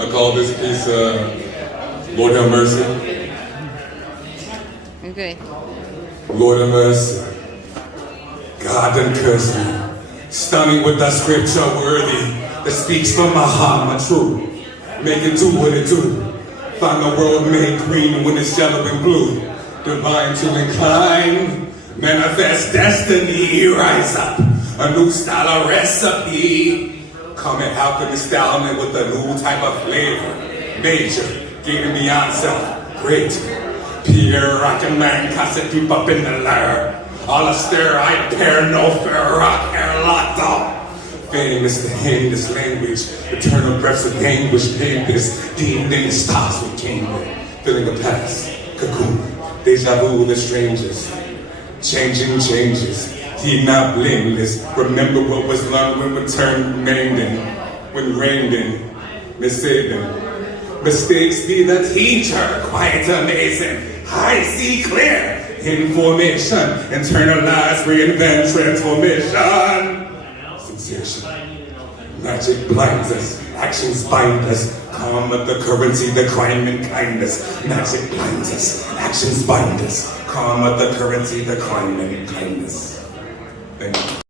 I call this piece Lord Have Mercy. Okay. Lord have mercy. God done curse me. Stunning with that scripture worthy that speaks from my heart, my truth. Make it do what it do. Find the world made green when it's yellow and blue. Divine to incline. Manifest destiny. Rise up. A new style of recipe. Coming alchemist style and with a new type of flavor. Major. Giving beyond self. Great. Pierre rockin' man, cause it deep up in the lair. All a stare, I pair, no fair rock, hair locked off. Famous to him, this language, eternal breaths of anguish, pain this, deemed in the stars we came with. Feeling the past, cocoon, deja vu, the strangers. Changing changes, he not blameless. Remember what was learned when returned remained in, when reigned in, missaving. Mistakes be the teacher, quite amazing. I see clear information, internalize, reinvent, transformation. Sensation, magic blinds us, actions bind us. Karma, the currency, the crime and kindness. Magic blinds us, actions bind us. Karma, the currency, the crime and kindness. Thank you.